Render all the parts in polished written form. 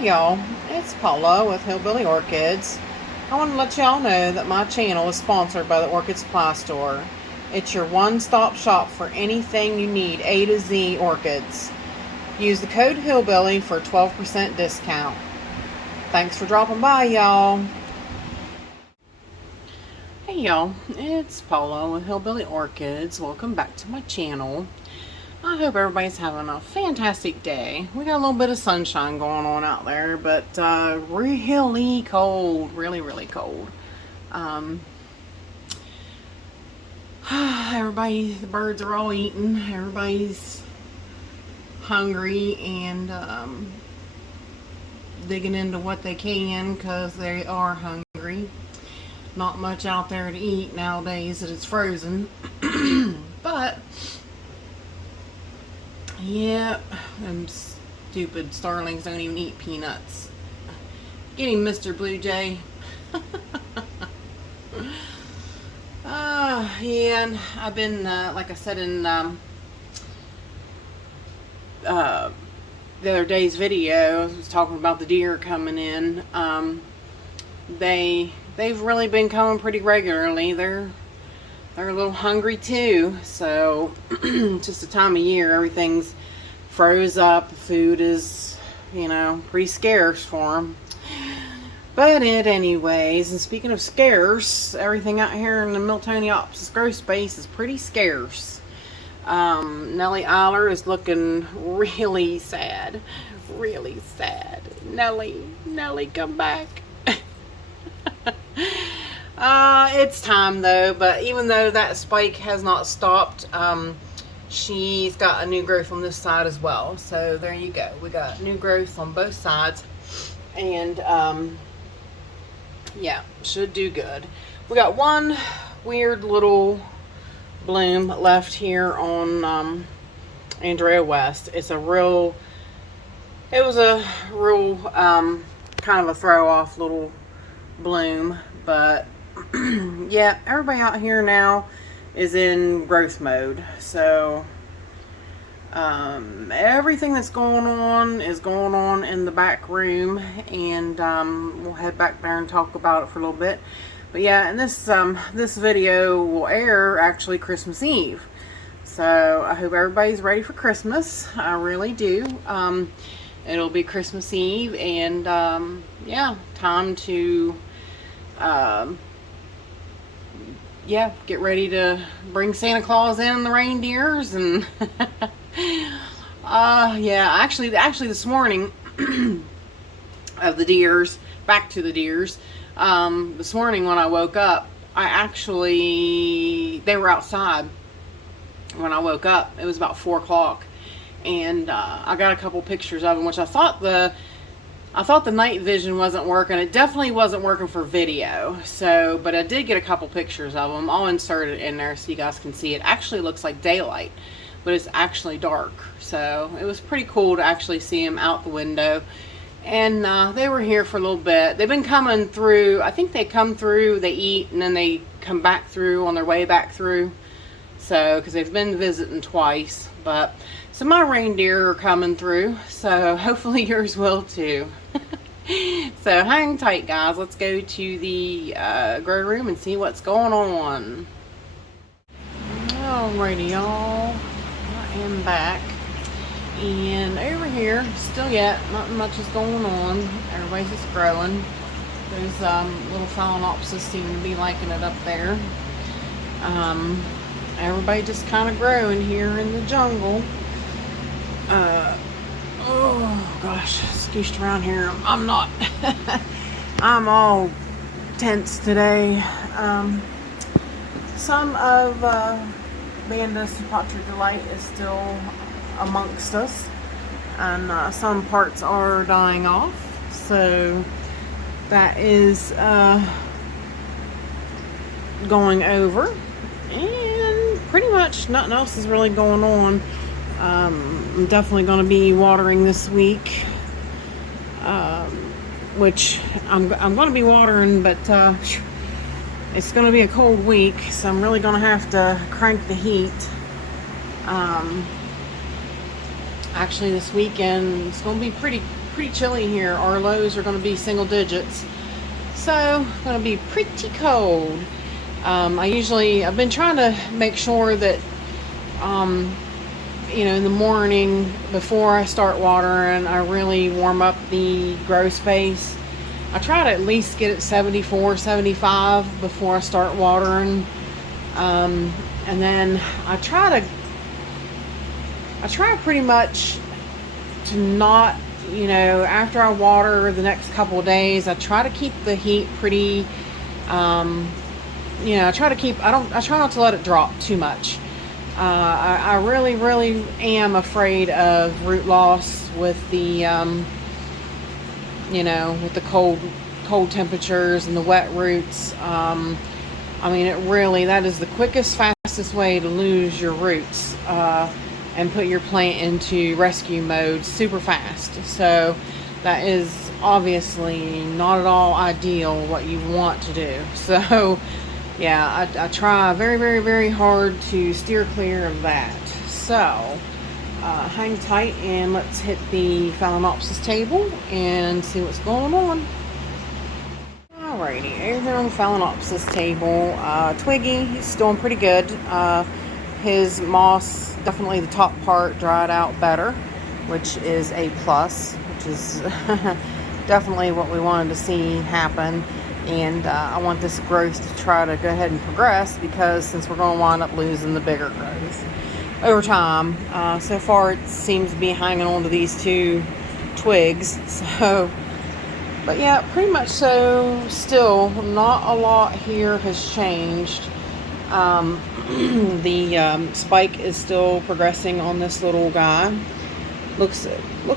Y'all, it's Paula with Hillbilly Orchids. I want to let y'all know that my channel is sponsored by the Orchid Supply Store. It's your one-stop shop for anything you need A to Z orchids. Use the code Hillbilly for a 12% discount. Thanks for dropping by, y'all. Hey y'all, it's Paula with Hillbilly Orchids. Welcome back to my channel. I hope everybody's having a fantastic day. We got a little bit of sunshine going on out there, but really cold, really cold. Everybody, the birds are all eating. Everybody's hungry and digging into what they can because they are hungry. Not much out there to eat nowadays that it's frozen, but yeah, them stupid starlings don't even eat peanuts. Get him, Mr. Blue Jay. Yeah, and I've been, like I said in the other day's video, I was talking about the deer coming in. They've really been coming pretty regularly. They're a little hungry too, so just the time of year, everything's froze up. Food is, you know, pretty scarce for them. But anyways, and speaking of scarce, everything out here in the Phalaenopsis growth space is pretty scarce. Nellie Eiler is looking really sad. Really sad. Nellie, come back. It's time though, but even though that spike has not stopped, she's got a new growth on this side as well. So there you go. We got new growth on both sides, and yeah, should do good. We got one weird little bloom left here on Andrea West. It was a real kind of a throw off little bloom, but yeah, everybody out here now is in growth mode. So everything that's going on is going on in the back room, and we'll head back there and talk about it for a little bit. But yeah, and this video will air actually Christmas Eve, so I hope everybody's ready for Christmas. I really do. It'll be Christmas Eve, and yeah, time to yeah, get ready to bring Santa Claus in and the reindeers, and yeah, actually this morning of the deers, back to the deers, this morning when I woke up, they were outside when I woke up. It was about 4 o'clock, and I got a couple pictures of them, which I thought the night vision wasn't working. It definitely wasn't working for video. So, but I did get a couple pictures of them. I'll insert it in there so you guys can see. It actually looks like daylight, but it's actually dark. So it was pretty cool to actually see them out the window. And they were here for a little bit. They've been coming through. I think they come through, they eat, and then they come back through on their way back through. So, because they've been visiting twice. But so my reindeer are coming through, so hopefully yours will too. So hang tight, guys. Let's go to the grow room and see what's going on. Alrighty, y'all, I am back, and over here, still yet, not much is going on. Everybody's just growing. Those little Phalaenopsis seem to be liking it up there. Everybody just kind of growing here in the jungle. Oh gosh, scooshed around here. I'm not. I'm all tense today. some of Vanda Supatra Delight is still amongst us, and some parts are dying off, so that is going over, and pretty much nothing else is really going on. I'm definitely going to be watering this week, which I'm going to be watering, but it's going to be a cold week, so I'm really going to have to crank the heat. Actually, this weekend it's going to be pretty chilly here. Our lows are going to be single digits, so it's going to be pretty cold. I've been trying to make sure that in the morning before I start watering, I really warm up the grow space. I try to at least get it 74, 75 before I start watering. And then I try pretty much to not, after I water the next couple of days, I try to keep the heat pretty, I try not to let it drop too much. I really, really am afraid of root loss with the, with the cold temperatures and the wet roots. That is the quickest, fastest way to lose your roots and put your plant into rescue mode super fast. So that is obviously not at all ideal what you want to do. So yeah, I try very, very, very hard to steer clear of that. So hang tight and let's hit the Phalaenopsis table and see what's going on. Alrighty, over here on the Phalaenopsis table, Twiggy, he's doing pretty good. His moss, definitely the top part dried out better, which is a plus, which is definitely what we wanted to see happen. And I want this growth to try to go ahead and progress, because since we're going to wind up losing the bigger growth over time. So far it seems to be hanging on to these two twigs. So, but yeah, pretty much so. Still, not a lot here has changed. The spike is still progressing on this little guy. Looks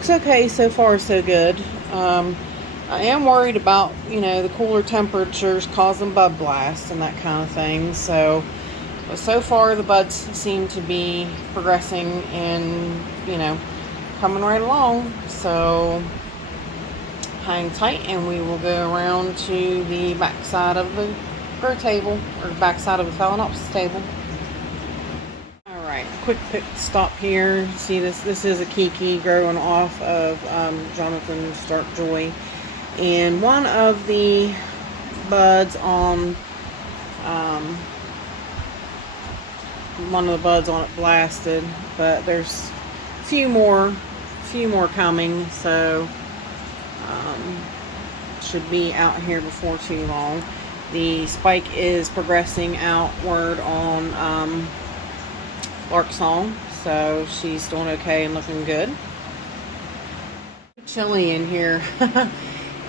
okay so far, so good. I am worried about, the cooler temperatures causing bud blasts and that kind of thing. But so far the buds seem to be progressing and, coming right along. So hang tight and we will go around to the back side of the grow table, or back side of the Phalaenopsis table. Alright, quick pit stop here. See this is a Kiki growing off of Jonathan's Dark Joy. And one of the buds on it blasted, but there's a few more coming, so should be out here before too long. The spike is progressing outward on Lark Song, so she's doing okay and looking good. Chilly in here.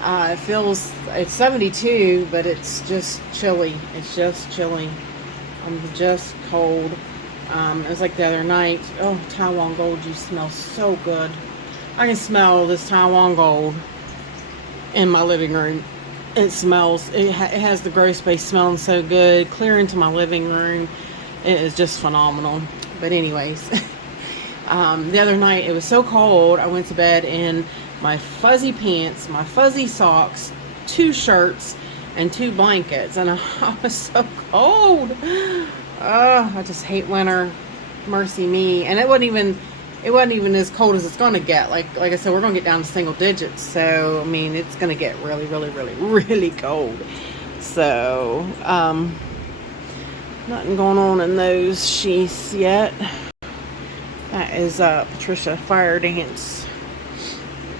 It's 72, but it's just chilly. It's just chilly. I'm just cold. It was like the other night. Oh, Taiwan Gold, you smell so good. I can smell this Taiwan Gold in my living room. It has the grow space smelling so good, clear into my living room. It is just phenomenal. But anyways, the other night it was so cold, I went to bed in my fuzzy pants, my fuzzy socks, 2 shirts, and 2 blankets, and I was so cold. I just hate winter. Mercy me. And it wasn't even as cold as it's gonna get. Like I said, we're gonna get down to single digits. So it's gonna get really, really, really, really cold. So nothing going on in those sheaths yet. That is Patricia Fire Dance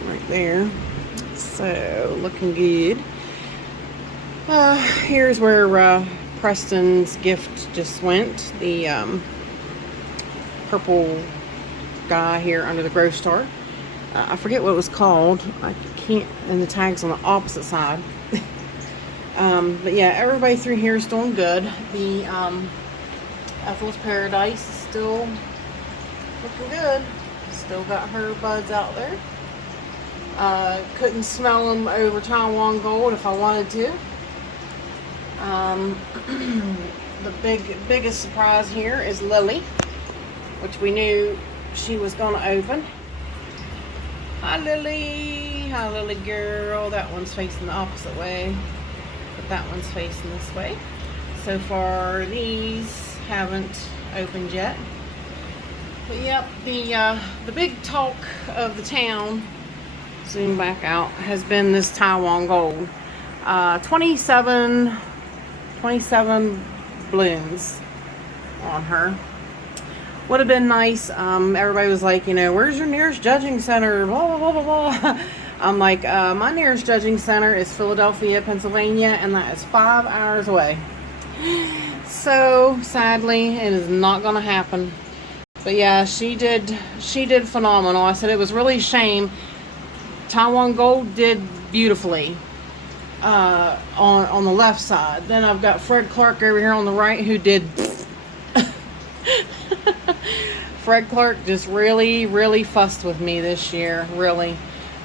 right there. So looking good. Here's where Preston's gift just went. The purple guy here under the grow star. I forget what it was called. I can't, and the tag's on the opposite side. But yeah, everybody through here is doing good. The Ethel's Paradise is still looking good. Still got her buds out there. Couldn't smell them over Taiwan Gold if I wanted to. The biggest surprise here is Lily, which we knew she was going to open. Hi Lily, hi Lily girl. That one's facing the opposite way, but that one's facing this way. So far these haven't opened yet. But yep, the big talk of the town, zoom back out, has been this Taiwan Gold. 27 blooms on her. Would have been nice. Everybody was like, you know, where's your nearest judging center? Blah, blah, blah, blah, blah. I'm like, my nearest judging center is Philadelphia, Pennsylvania, and that is 5 hours away. So, sadly, it is not going to happen. But yeah, she did phenomenal. I said it was really a shame. Taiwan Gold did beautifully on the left side. Then I've got Fred Clark over here on the right who did... Fred Clark just really fussed with me this year, really.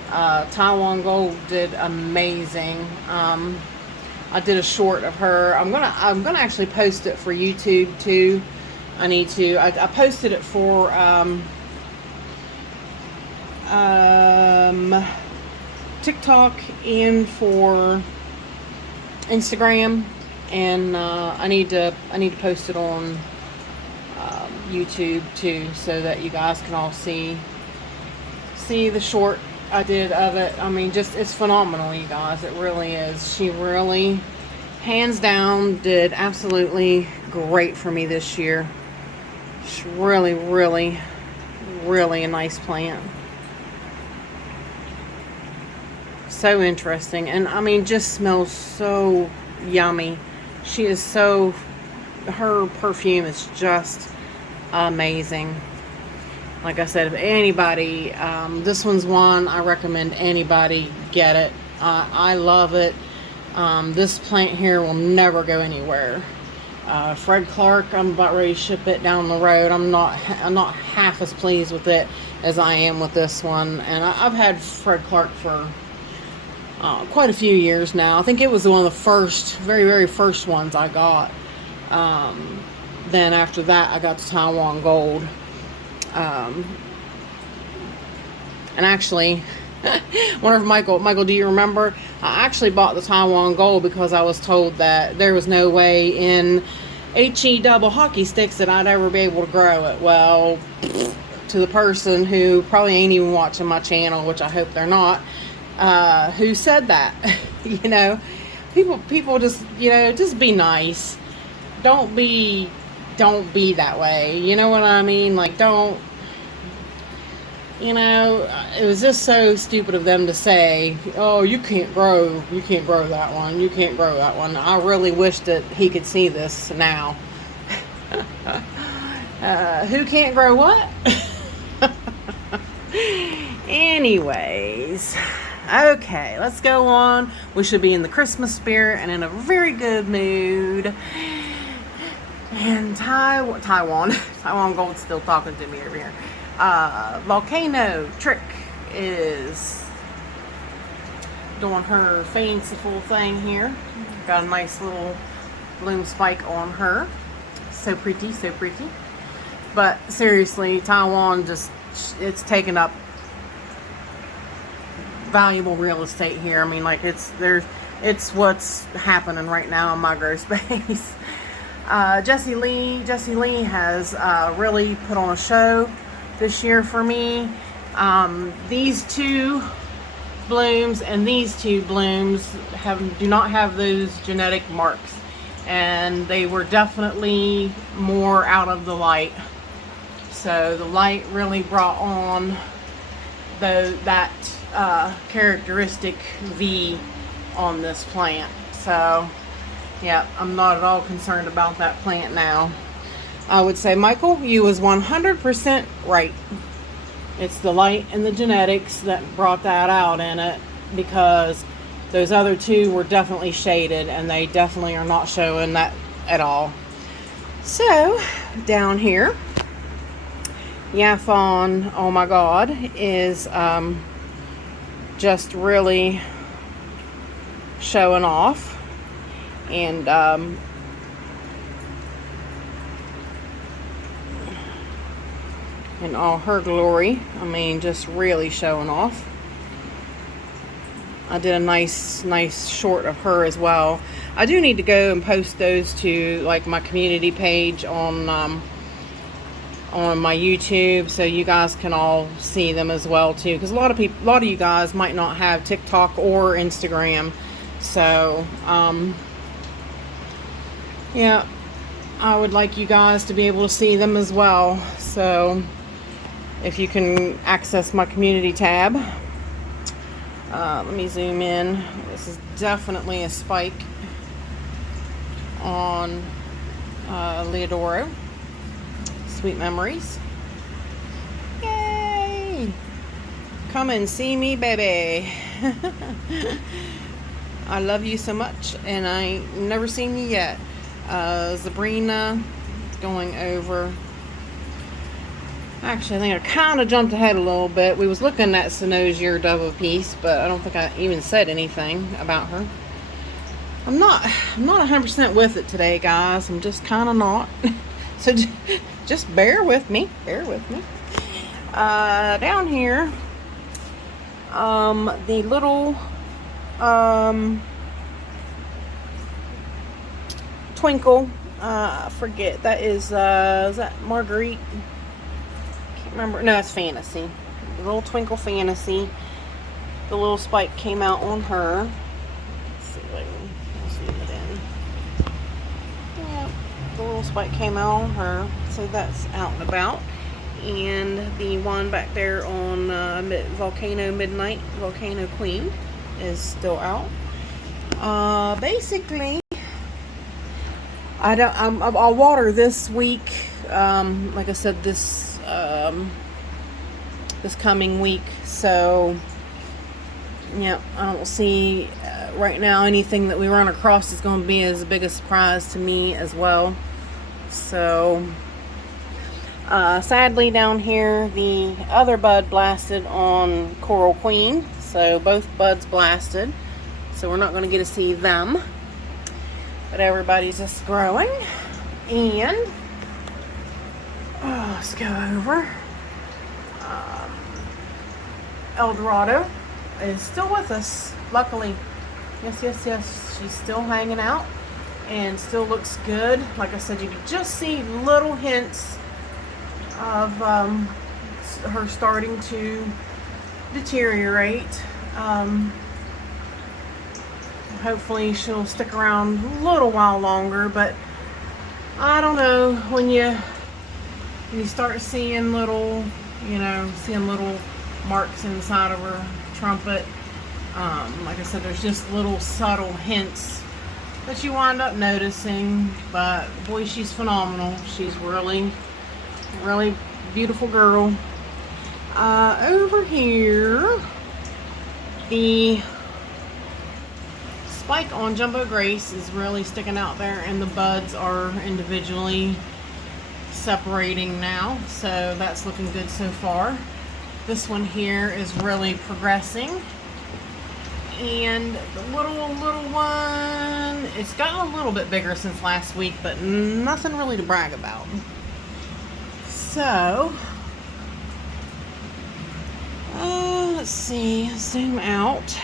Taiwan Gold did amazing. I did a short of her. I'm gonna actually post it for YouTube too. I need to. I posted it for TikTok and for Instagram, and I need to post it on YouTube too, so that you guys can all see the short I did of it. I mean, just, it's phenomenal, you guys. It really is. She really, hands down, did absolutely great for me this year. She's really a nice plant. So interesting, and I mean, just smells so yummy. She is so, her perfume is just amazing. Like I said, if anybody, this one's one I recommend anybody get it. I love it. This plant here will never go anywhere. Fred Clark, I'm about ready to ship it down the road. I'm not half as pleased with it as I am with this one. And I've had Fred Clark for quite a few years now. I think it was one of the first, very first ones I got. Then after that, I got the Taiwan Gold. And actually, wonder if Michael, do you remember? I actually bought the Taiwan Gold because I was told that there was no way in HE double hockey sticks that I'd ever be able to grow it. Well, to the person who probably ain't even watching my channel, which I hope they're not, who said that, you know, people just, you know, just be nice. Don't be that way. You know what I mean? Like, don't, you know, it was just so stupid of them to say, oh, you can't grow that one. You can't grow that one. I really wish that he could see this now. Who can't grow what? Anyways, okay, let's go on. We should be in the Christmas spirit and in a very good mood. And Taiwan Gold's still talking to me over here. Volcano Trick is doing her fanciful thing here. Got a nice little bloom spike on her. So pretty, so pretty. But seriously, Taiwan just, it's taken up valuable real estate here. I mean, like, it's what's happening right now in my grow space. Jessie Lee has really put on a show this year for me. These two blooms and these two blooms do not have those genetic marks, and they were definitely more out of the light. So the light really brought on that characteristic V on this plant. So yeah, I'm not at all concerned about that plant now. I would say, Michael, you was 100% right. It's the light and the genetics that brought that out in it, because those other two were definitely shaded, and they definitely are not showing that at all. So down here, Yaphon, oh my god, is just really showing off, and in all her glory. I mean, just really showing off. I did a nice short of her as well. I do need to go and post those to like my community page on my YouTube, so you guys can all see them as well too. Because a lot of you guys might not have TikTok or Instagram, so yeah, I would like you guys to be able to see them as well. So if you can access my community tab. Let me zoom in. This is definitely a spike on Leodoro. Sweet memories. Yay! Come and see me, baby. I love you so much, and I ain't never seen you yet. Sabrina going over. Actually, I think I kind of jumped ahead a little bit. We was looking at Synosia Dove-of-Peace, but I don't think I even said anything about her. I'm not 100% with it today, guys. I'm just kind of not. So just bear with me. Bear with me. Down here, the little Twinkle. I forget. That is that Marguerite? Remember, no, it's Fantasy. The little Twinkle Fantasy. The little spike came out on her. Let's see if I can zoom it in. Yeah, the little spike came out on her, so that's out and about. And the one back there on Volcano Midnight, Volcano Queen, is still out. Basically, I'll water this week. Like I said, this coming week, so yeah, I don't see right now anything that we run across is going to be as big a surprise to me as well. So sadly, down here the other bud blasted on Coral Queen, so both buds blasted, so we're not going to get to see them, but everybody's just growing. And let's go over. Eldorado is still with us, luckily. Yes, she's still hanging out and still looks good. Like I said, you can just see little hints of her starting to deteriorate. Hopefully she'll stick around a little while longer, but I don't know, when you start seeing little, seeing little marks inside of her trumpet. Like I said, there's just little subtle hints that you wind up noticing, but boy, she's phenomenal. She's really beautiful girl. Over here, the spike on Jumbo Grace is really sticking out there, and the buds are individually separating now, so that's looking good so far. This one here is really progressing, and the little one, it's gotten a little bit bigger since last week, but nothing really to brag about. So let's see, zoom out.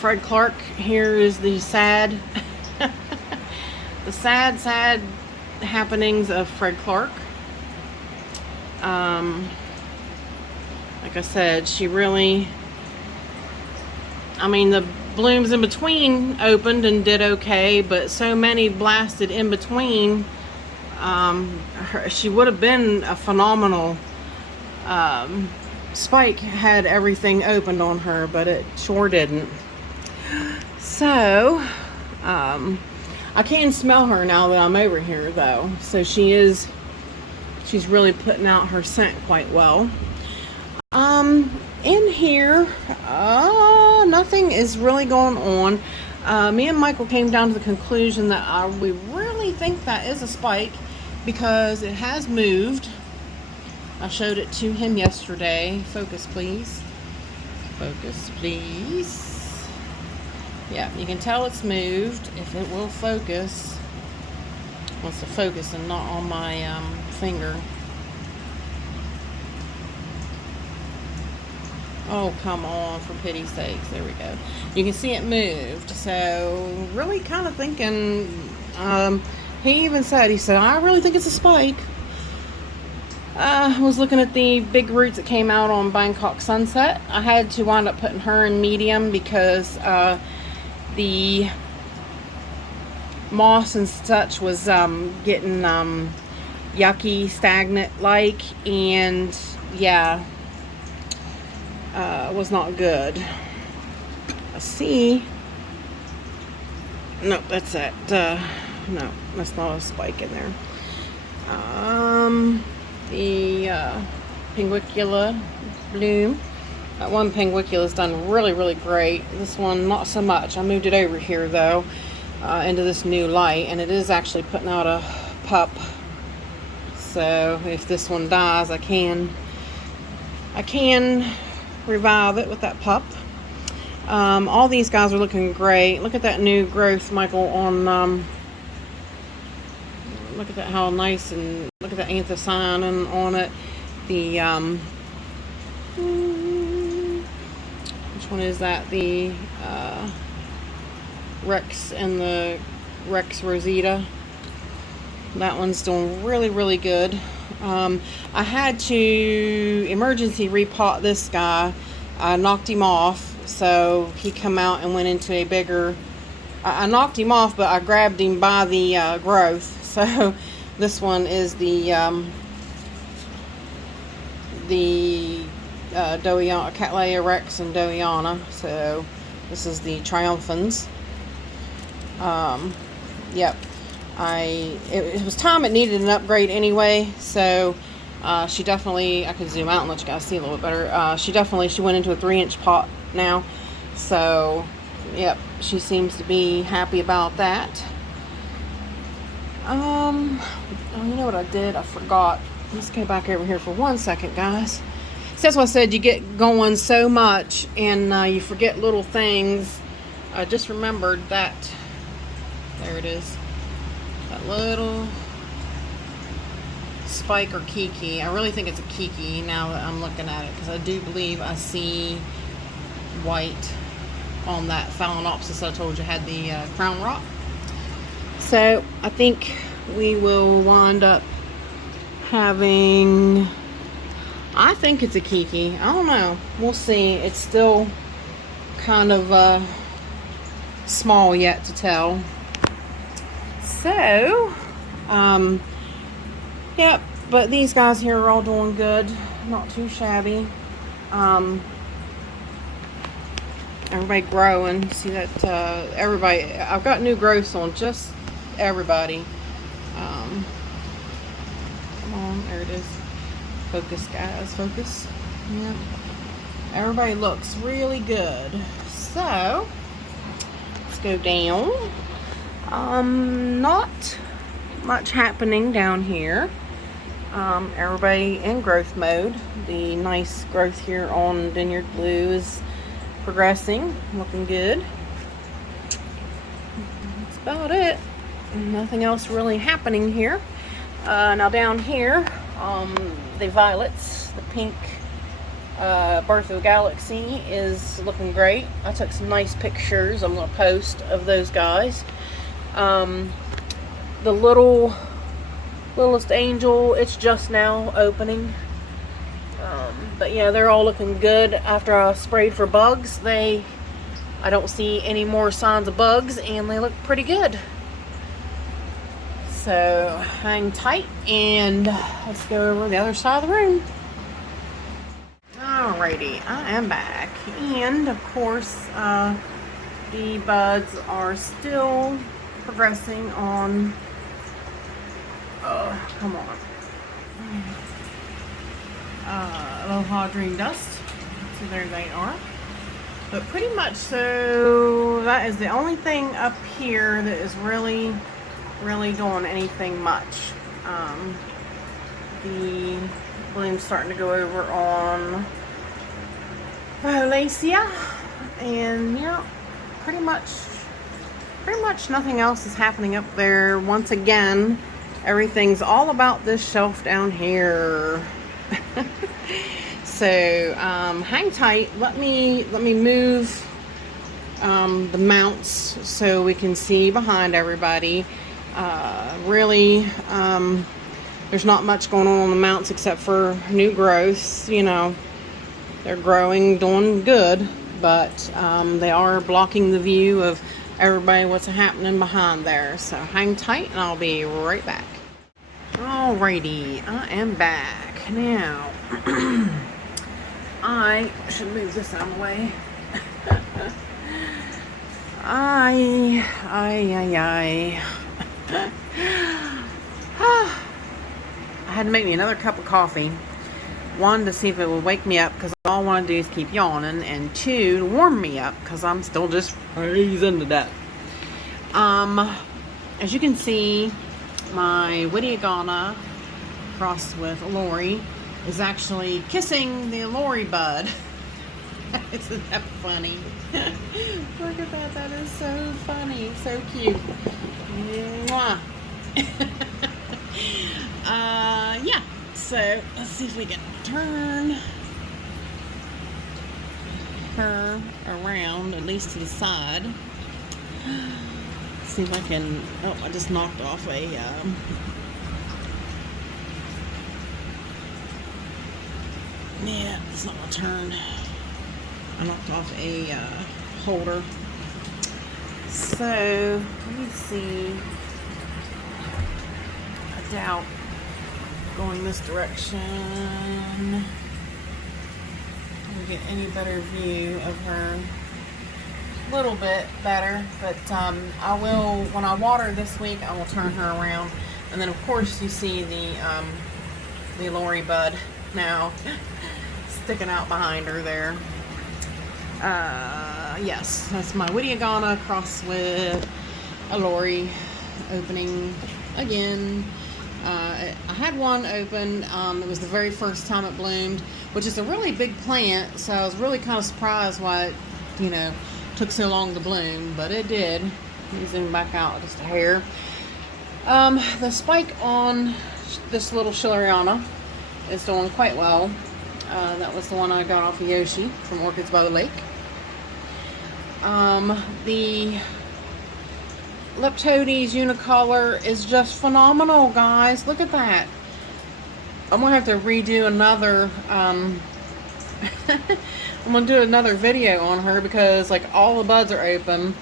Fred Clark here is the sad the sad happenings of Fred Clark. Like I said, she really, the blooms in between opened and did okay, but so many blasted in between. She would have been a phenomenal spike had everything opened on her, but it sure didn't. So I can smell her now that I'm over here, though, so she's really putting out her scent quite well. In here, nothing is really going on. Me and Michael came down to the conclusion that we really definitely think that is a spike because it has moved. I showed it to him yesterday. Focus, please. Focus, please. Yeah, you can tell it's moved if it will focus. It wants to focus and not on my finger. Oh, come on, for pity's sakes. There we go. You can see it moved. So, really kind of thinking, he even said, I really think it's a spike. I was looking at the big roots that came out on Bangkok Sunset. I had to wind up putting her in medium because the moss and such was getting yucky, stagnant-like, and yeah, was not good. Let's see. Nope, that's it. No, that's not a spike in there. The Pinguicula bloom. That one Pinguicula's done really, really great. This one, not so much. I moved it over here, though, into this new light, and it is actually putting out a pup. So if this one dies, I can revive it with that pup. All these guys are looking great. Look at that new growth, Michael, on look at that, how nice, and look at that anthocyanin on it. The which one is that? The Rex and the Rex Rosita. That one's doing really, really good. I had to emergency repot this guy. I knocked him off, so he come out and went into a bigger. I knocked him off, but I grabbed him by the growth. So this one is the Dowiana, Cattleya Rex and Dowiana. So this is the Triumphans. Yep. It was time it needed an upgrade anyway, so she definitely, I could zoom out and let you guys see a little bit better. She went into a 3-inch pot now, so yep, she seems to be happy about that. Oh, you know what I did? I forgot. Let's go back over here for 1 second, guys. So that's what I said, you get going so much and you forget little things. I just remembered that, there it is. That little spike or kiki. I really think it's a kiki now that I'm looking at it, because I do believe I see white on that Phalaenopsis I told you had the crown rock. So I think we will wind up having, I think it's a kiki. I don't know. We'll see. It's still kind of small yet to tell. So, yep, but these guys here are all doing good. Not too shabby. Everybody growing. See that, everybody, I've got new growths on just everybody. Come on, there it is. Focus, guys, focus. Yep. Everybody looks really good. So, let's go down. Not much happening down here. Everybody in growth mode. The nice growth here on Vineyard Blue is progressing, looking good. That's about it. Nothing else really happening here. Now down here, the violets, the pink Birth of Galaxy is looking great. I took some nice pictures I'm going to post of those guys. The littlest angel, it's just now opening. But yeah, they're all looking good. After I sprayed for bugs, I don't see any more signs of bugs, and they look pretty good. So hang tight and let's go over the other side of the room. Alrighty, I am back, and of course the buds are still progressing on. Come on. Aloha Dream Dust. So there they are. But pretty much so, that is the only thing up here that is really really doing anything much. The bloom's starting to go over on Phalaenopsis, and yeah, pretty much nothing else is happening up there. Once again, everything's all about this shelf down here. So hang tight. Let me move the mounts so we can see behind everybody. Really, there's not much going on the mounts except for new growth. You know, they're growing, doing good, but they are blocking the view of everybody what's happening behind there. So hang tight and I'll be right back. Alrighty, I am back now. I should move this out of the way. I had to make me another cup of coffee. One, to see if it would wake me up, because all I want to do is keep yawning, and two, to warm me up, because I'm still just freezing to death. As you can see, my WEWA crossed with Lori is actually kissing the Lori bud. Isn't that funny? Look at that. That is so funny. So cute. Mwah. Yeah. So let's see if we can turn her around, at least to the side. See if I can. Oh, I just knocked off a yeah, it's not gonna turn. I knocked off a holder. So let me see. I doubt going this direction we'll get any better view of her. A little bit better, but I will, when I water this week, I will turn her around, and then of course you see the Lori bud now sticking out behind her there. Yes, that's my WEWA crossed with a Lori opening again. I had one open. It was the very first time it bloomed, which is a really big plant, so I was really kind of surprised why it, you know, took so long to bloom, but it did. Let me zoom back out just a hair. The spike on this little Phalaenopsis is doing quite well. That was the one I got off of Yoshi from Orchids by the Lake. The Leptodes unicolor is just phenomenal, guys. Look at that. I'm gonna have to redo another I'm gonna do another video on her, because like all the buds are open,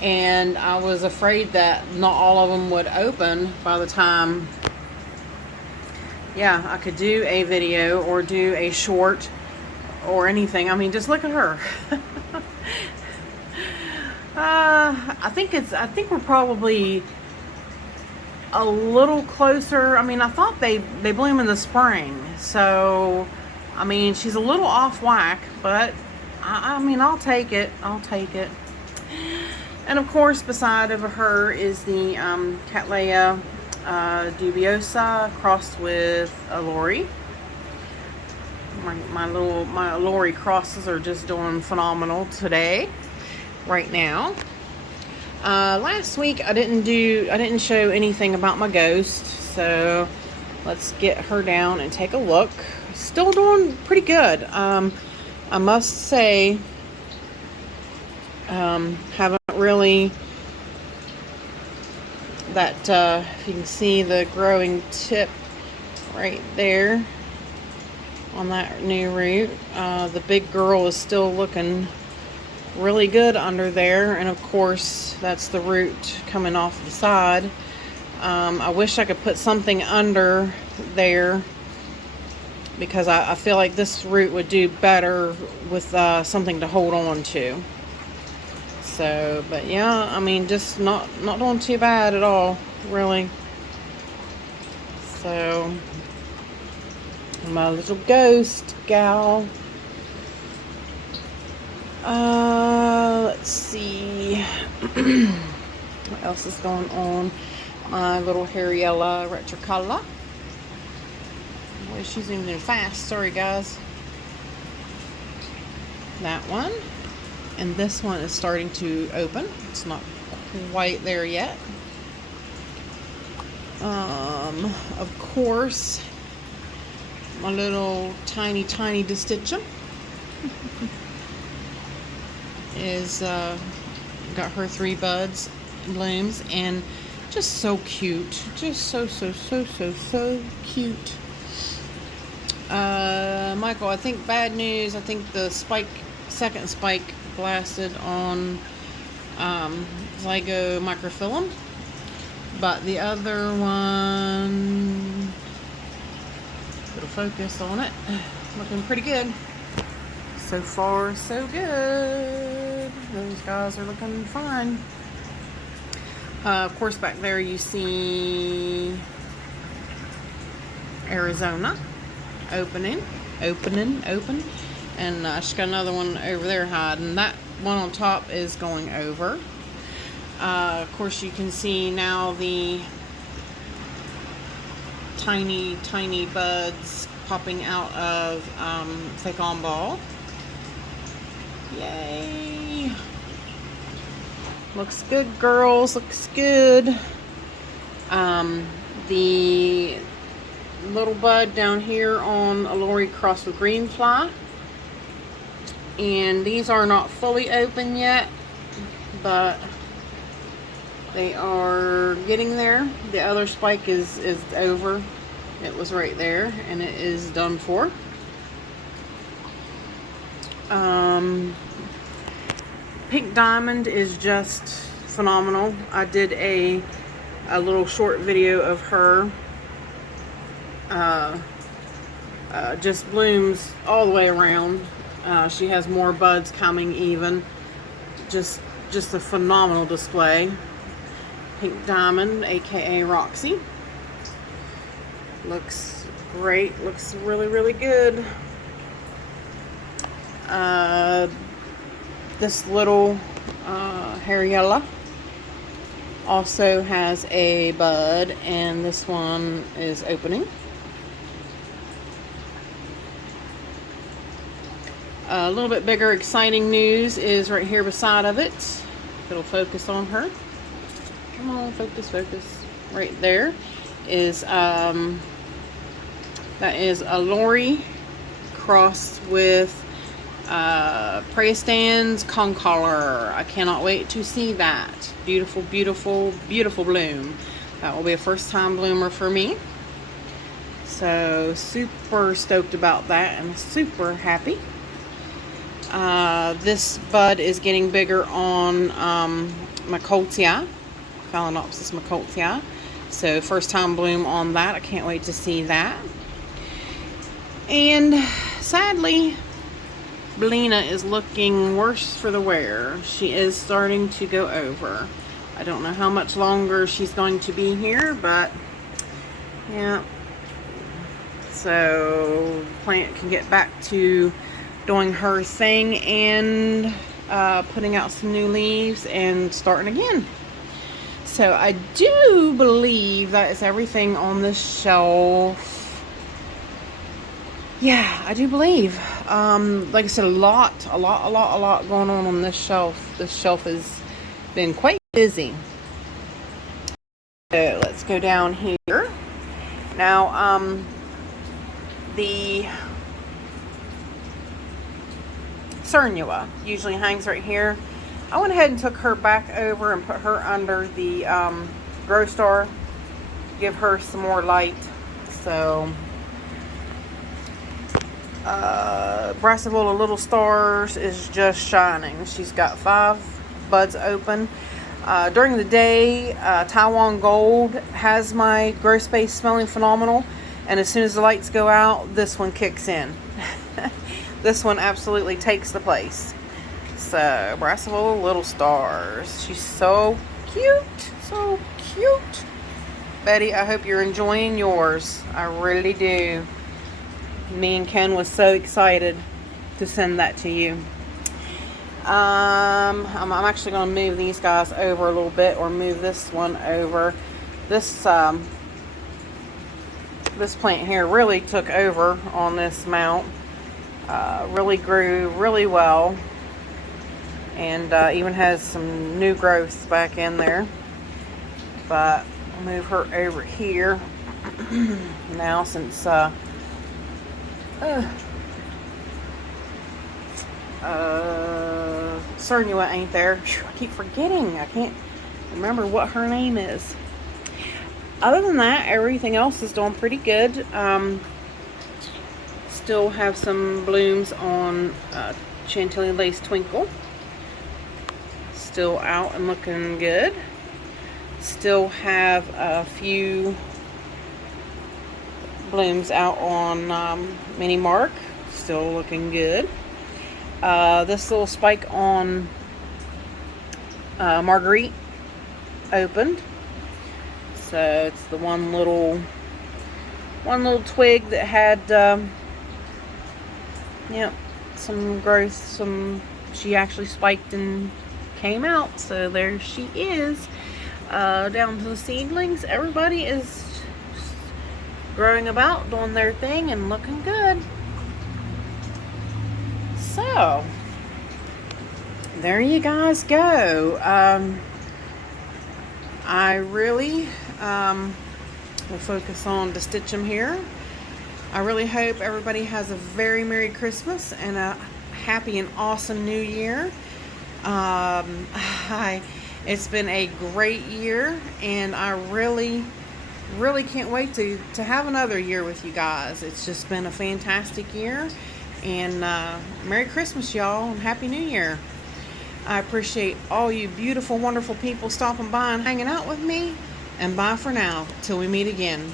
and I was afraid that not all of them would open by the time, yeah, I could do a video or do a short or anything. I mean, just look at her. I think we're probably a little closer. I mean, I thought they bloom in the spring, so I mean, she's a little off whack, but I mean, I'll take it. And of course, beside of her is the Cattleya dubiosa crossed with a Lori. My Lori crosses are just doing phenomenal today, right now. Last week I didn't show anything about my ghost, so let's get her down and take a look. Still doing pretty good. I must say, haven't really, that if you can see the growing tip right there on that new root, the big girl is still looking really good under there, and of course that's the root coming off the side. I wish I could put something under there, because I feel like this root would do better with something to hold on to. So, but yeah, I mean, just not doing too bad at all, really. So, my little ghost gal. Let's see what else is going on. My little Harryella retricula. Boy, she's zooming in fast. Sorry, guys. That one. And this one is starting to open. It's not quite there yet. Of course, my little tiny distichum is got her 3 buds, blooms, and just so cute. Just so cute. Michael, I think bad news. I think the second spike blasted on Zygo microphyllum. But the other one, little focus on it, looking pretty good. So far, so good. Those guys are looking fine. Of course, back there you see Arizona open. And she's got another one over there hiding. That one on top is going over. Of course, you can see now the tiny buds popping out of thick on ball. Yay! Looks good, girls. Looks good. The little bud down here on a Lori crossed with Greenfly, and these are not fully open yet, but they are getting there. The other spike is over. It was right there, and it is done for. Pink Diamond is just phenomenal. I did a little short video of her. Just blooms all the way around. She has more buds coming even. Just a phenomenal display. Pink Diamond, aka Roxy. Looks great. Looks really good. This little Harryella also has a bud, and this one is opening. A little bit bigger exciting news is right here beside of it. It'll focus on her. Come on, focus. Right there is that is a Lori crossed with Praestan's concolor. I cannot wait to see that. Beautiful bloom. That will be a first time bloomer for me. So super stoked about that and super happy. This bud is getting bigger on Phalaenopsis Macoltia. So first time bloom on that. I can't wait to see that. And sadly, Belina is looking worse for the wear. She is starting to go over. I don't know how much longer she's going to be here, but yeah. So the plant can get back to doing her thing and putting out some new leaves and starting again. So I do believe that is everything on this shelf. Yeah, I do believe. Like I said, a lot going on this shelf. This shelf has been quite busy. So let's go down here. Now, the Cernula usually hangs right here. I went ahead and took her back over and put her under the Grow Star. Give her some more light. So Brassavola Little Stars is just shining. She's got 5 buds open. During the day, Taiwan Gold has my grow space smelling phenomenal, and as soon as the lights go out, this one kicks in. This one absolutely takes the place. So Brassavola Little Stars, she's so cute, so cute. Betty, I hope you're enjoying yours. I really do. Me and Ken was so excited to send that to you. I'm actually going to move these guys over a little bit, or move this one over. This this plant here really took over on this mount. Really grew really well, and even has some new growths back in there. But I'll move her over here now, since Cernua ain't there. I keep forgetting. I can't remember what her name is. Other than that, everything else is doing pretty good. Still have some blooms on Chantilly Lace Twinkle. Still out and looking good. Still have a few blooms out on Mini Mark. Still looking good. This little spike on Marguerite opened. So it's the one little twig that had some growth. She actually spiked and came out. So there she is. Down to the seedlings. Everybody is growing about, doing their thing, and looking good. So there you guys go. I really will focus on to stitch them here. I really hope everybody has a very Merry Christmas and a happy and awesome New Year. It's been a great year, and I really can't wait to have another year with you guys. It's just been a fantastic year, and Merry Christmas, y'all, and Happy New Year. I appreciate all you beautiful, wonderful people stopping by and hanging out with me, and bye for now till we meet again.